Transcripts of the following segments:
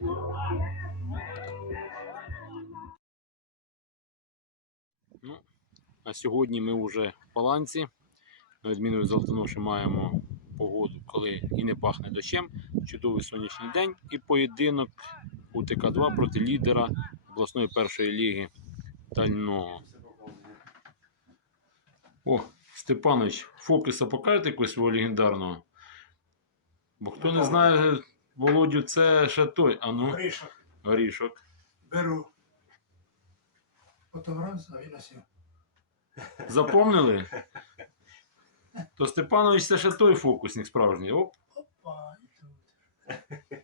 Ну, а сьогодні ми вже в Паланці. На відміну від Золотоноші маємо погоду, коли і не пахне дощем. Чудовий сонячний день і поєдинок у ТК-2 проти лідера обласної першої ліги Тального. О, Степанович, Фокуса покажете якогось свого легендарного? Бо хто не знає, Володю, це ще той. А ну, Горішок горішок. беру. Фотограф, а він носив. Запомнили? То Степанович це ще той фокусник справжній. Оп. Опа, і тут.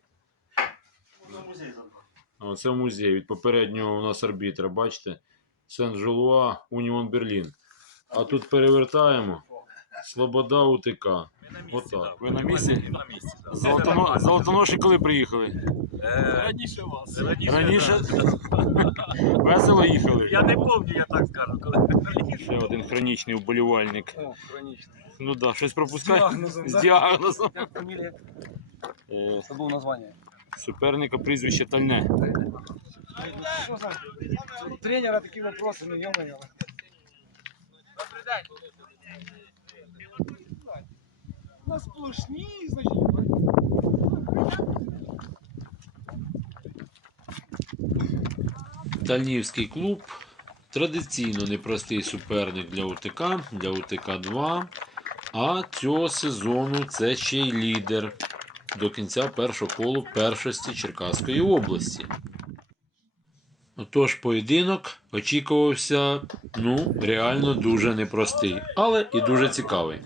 О, це музей від попереднього у нас арбітра, бачите? Сен-Жолуа, Уніон Берлін. А тут перевертаємо. Слобода УТК. Ви на місці? На місці, так. Золотоно... Золотоноші коли приїхали? Раніше вас. Раніше весело їхали. Я не пам'ятаю, я так скажу, коли Ще один хронічний вболівальник. О, хронічно. Ну так, да, щось пропускає. діагнозом, З да? діагнозом. Як фамілія? Е, Забув названня. Суперника прізвище Тальне. Що за тренера такі вопроси, ну йо-моє. На сплошні, значить. Тальнівський клуб традиційно непростий суперник для УТК, для УТК-2. А цього сезону це ще й лідер до кінця першого колу першості Черкаської області. Отож, поєдинок очікувався ну, реально дуже непростий, але і дуже цікавий.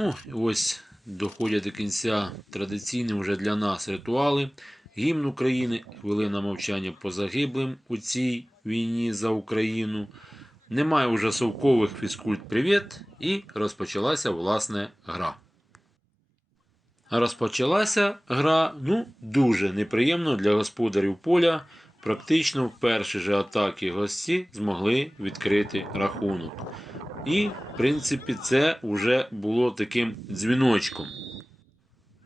Ну, ось доходять до кінця традиційні вже для нас ритуали. Гімн України, хвилина мовчання по загиблим у цій війні за Україну. Немає уже совкових фізкульт привіт, і розпочалася власне гра. Розпочалася гра ну, дуже неприємно для господарів поля. Практично в перші же атаки гості змогли відкрити рахунок. І, в принципі, це вже було таким дзвіночком.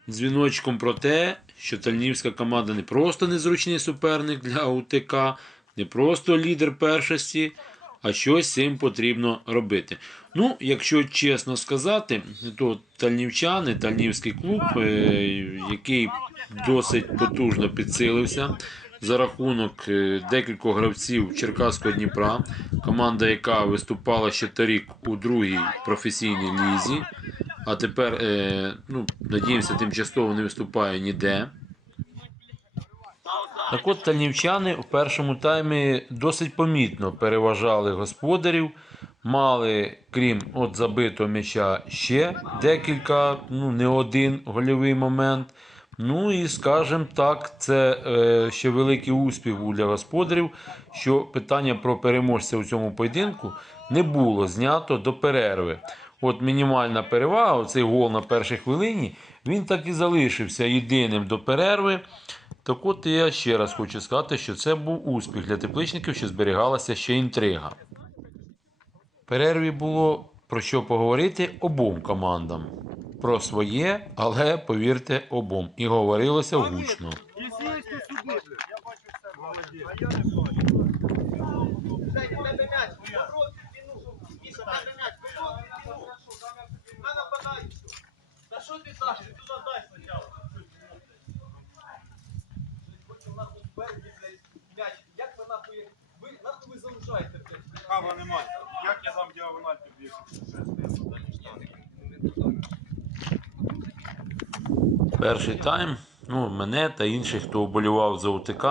Дзвіночком про те, що тальнівська команда не просто незручний суперник для УТК, не просто лідер першості, а щось цим потрібно робити. Ну, якщо чесно сказати, то тальнівчани, тальнівський клуб, е, який досить потужно підсилився за рахунок е, декількох гравців Черкаського Дніпра, команда, яка виступала ще торік у другій професійній лізі, а тепер, е, ну, надіємося, тимчасово не виступає ніде. Так от тальнівчани в першому таймі досить помітно переважали господарів. Мали, крім от забитого м'яча, ще декілька, ну не один гольовий момент. Ну і скажімо так, це е, ще великий успіх був для господарів, що питання про переможця у цьому поєдинку не було знято до перерви. От мінімальна перевага, оцей гол на першій хвилині, він так і залишився єдиним до перерви. Так от я ще раз хочу сказати, що це був успіх для тепличників, що зберігалася ще інтрига. В перерві було про що поговорити обом командам. Про своє, але повірте, обом. І говорилося гучно. Як ви нахуй, ви нахуй ви залишаєте? Кава немає. Як я дам діагональ тобі? Перший тайм, ну, мене та інших, хто вболівав за УТК,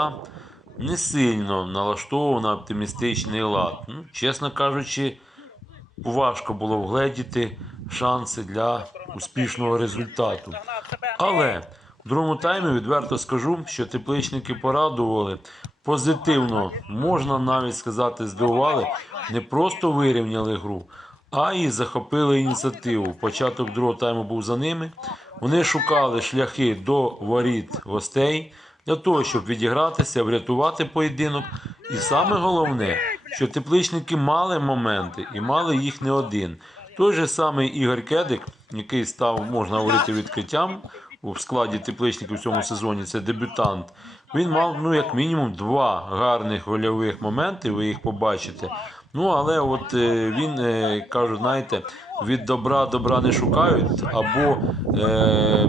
не сильно налаштовував на оптимістичний лад. Ну, чесно кажучи, важко було вгледіти шанси для успішного результату. Але в другому таймі відверто скажу, що тепличники порадували позитивно, можна навіть сказати, здивували, не просто вирівняли гру, а й захопили ініціативу. Початок другого тайму був за ними. Вони шукали шляхи до воріт гостей, для того, щоб відігратися, врятувати поєдинок. І саме головне, що тепличники мали моменти і мали їх не один. Той же самий Ігор Кедик, який став, можна говорити, відкриттям у складі тепличників в цьому сезоні, це дебютант. Він мав ну як мінімум два гарних гольових моменти. Ви їх побачите. Ну але от е, він е, кажуть, знаєте, від добра добра не шукають, або е,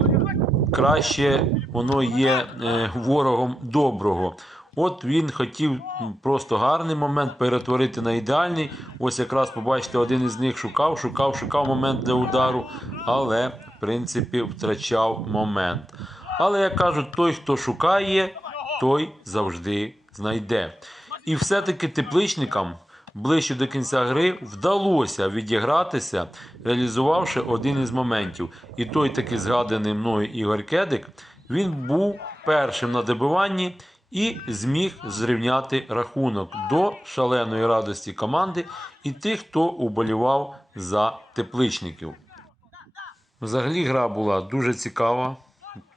краще воно є е, ворогом доброго. От він хотів просто гарний момент перетворити на ідеальний. Ось якраз побачите, один із них шукав, шукав, шукав момент для удару, але в принципі втрачав момент. Але як кажуть, той, хто шукає, той завжди знайде. І все-таки тепличникам ближче до кінця гри вдалося відігратися, реалізувавши один із моментів. І той таки згаданий мною Ігор Кедик, він був першим на добиванні і зміг зрівняти рахунок до шаленої радості команди і тих, хто уболівав за тепличників. Взагалі гра була дуже цікава,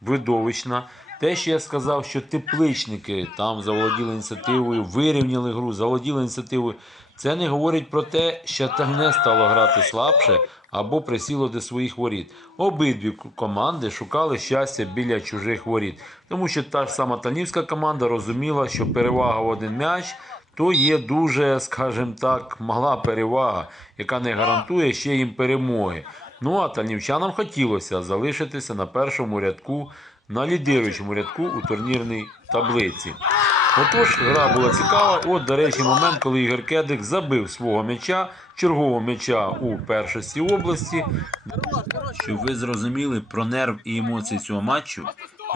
видовищна. Те, що я сказав, що тепличники там заволоділи ініціативою, вирівняли гру, заволоділи ініціативою, це не говорить про те, що Тагне стало грати слабше або присіло до своїх воріт. Обидві команди шукали щастя біля чужих воріт, тому що та ж сама Танівська команда розуміла, що перевага в один м'яч то є дуже, скажімо так, мала перевага, яка не гарантує ще їм перемоги. Ну а танівчанам хотілося залишитися на першому рядку, на лідируючому рядку у турнірній таблиці. Отож, гра була цікава. От, до речі, момент, коли Ігор Кедик забив свого м'яча, чергового м'яча у першості області. Щоб ви зрозуміли про нерв і емоції цього матчу,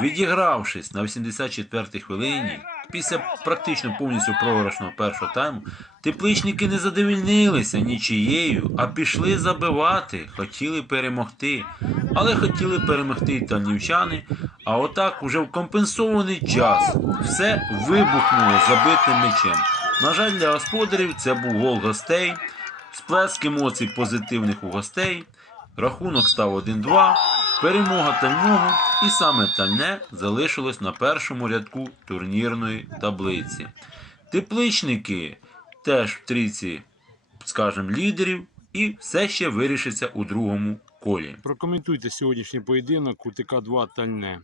відігравшись на 84-й хвилині, після практично повністю програшного першого тайму, тепличники не задовільнилися нічією, а пішли забивати, хотіли перемогти. Але хотіли перемогти і танівчани, а отак уже в компенсований час все вибухнуло забитим м'ячем. На жаль, для господарів це був гол гостей, сплеск емоцій позитивних у гостей. Рахунок став 1-2, перемога тального, і саме тальне залишилось на першому рядку турнірної таблиці. Тепличники теж в трійці, скажімо, лідерів, і все ще вирішиться у другому колі. Прокоментуйте сьогоднішній поєдинок у ТК-2 Тальне.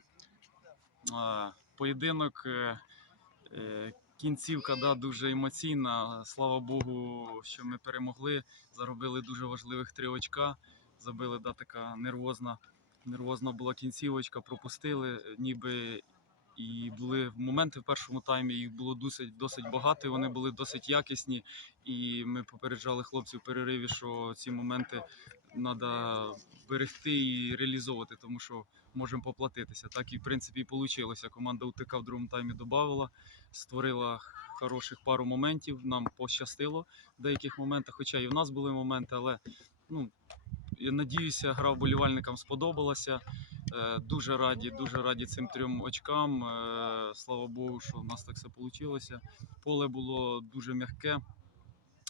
Поєдинок е, е, кінцівка да, дуже емоційна. Слава Богу, що ми перемогли. Заробили дуже важливих три очка. Забили да, така нервозна, нервозна була кінцівочка, пропустили, е, ніби і були моменти в першому таймі. Їх було досить досить багато. Вони були досить якісні. І ми попереджали хлопців в перериві, що ці моменти треба берегти і реалізовувати, тому що можемо поплатитися. Так і в принципі і вийшло. Команда УТК в другому таймі додавала, створила хороших пару моментів. Нам пощастило в деяких моментах, хоча і в нас були моменти, але ну. Я надіюся, гра вболівальникам сподобалася. Е, Дуже раді, дуже раді цим трьом очкам. Е, Слава Богу, що в нас так все вийшло. Поле було дуже м'яке,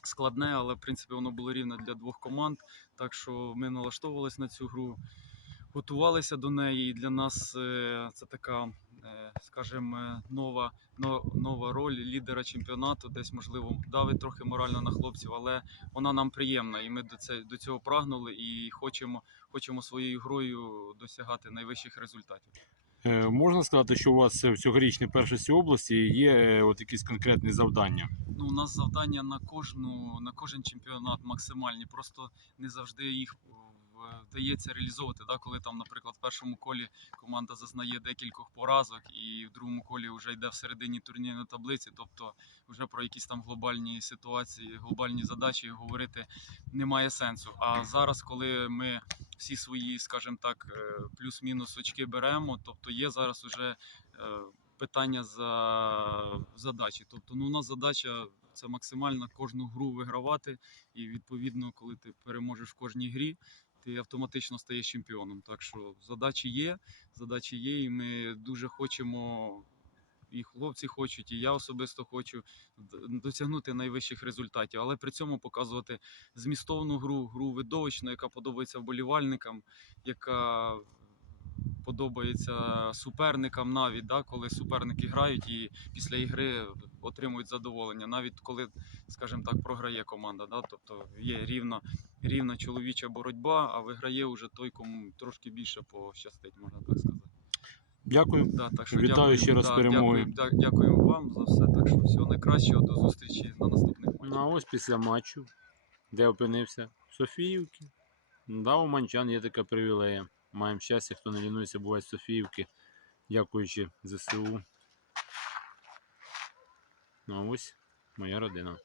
складне, але в принципі воно було рівне для двох команд. Так що ми налаштовувалися на цю гру, готувалися до неї. І для нас е, це така, скажімо, е, нова, но- нова роль лідера чемпіонату. Десь можливо давить трохи морально на хлопців, але вона нам приємна, і ми до це до цього прагнули і хочемо, хочемо своєю грою досягати найвищих результатів. Е, Можна сказати, що у вас в цьогорічній першості області є е, от якісь конкретні завдання. Ну, у нас завдання на кожну на кожен чемпіонат максимальні. Просто не завжди їх е, вдається реалізовувати. Да? Коли там, наприклад, в першому колі команда зазнає декількох поразок, і в другому колі вже йде всередині турнірної таблиці. Тобто, вже про якісь там глобальні ситуації, глобальні задачі говорити немає сенсу. А зараз, коли ми всі свої, скажімо так, е, плюс-мінус очки беремо, тобто є зараз уже е, питання за задачі. Тобто, ну у нас задача це максимально кожну гру вигравати, і відповідно, коли ти переможеш в кожній грі, ти автоматично стаєш чемпіоном. Так що задачі є, задачі є, і ми дуже хочемо. І хлопці хочуть, і я особисто хочу досягнути найвищих результатів, але при цьому показувати змістовну гру, гру видовищну, яка подобається вболівальникам, яка подобається суперникам навіть, да, коли суперники грають і після ігри отримують задоволення, навіть коли, скажімо так, програє команда. Да, тобто є рівна, рівна чоловіча боротьба, а виграє вже той, кому трошки більше пощастить, можна так сказати. Дякую. Да, так що Вітаю дякую, ще раз да, перемогою. Дякую, дя- дякую вам за все. Так що всього найкращого, до зустрічі на наступних матчах. Ну а ось після матчу, де опинився? В Софіївці. Да, у манчан є така привілея. Маємо щастя, хто не лінується бувати Софіївки, дякуючи ЗСУ. Ну а ось моя родина.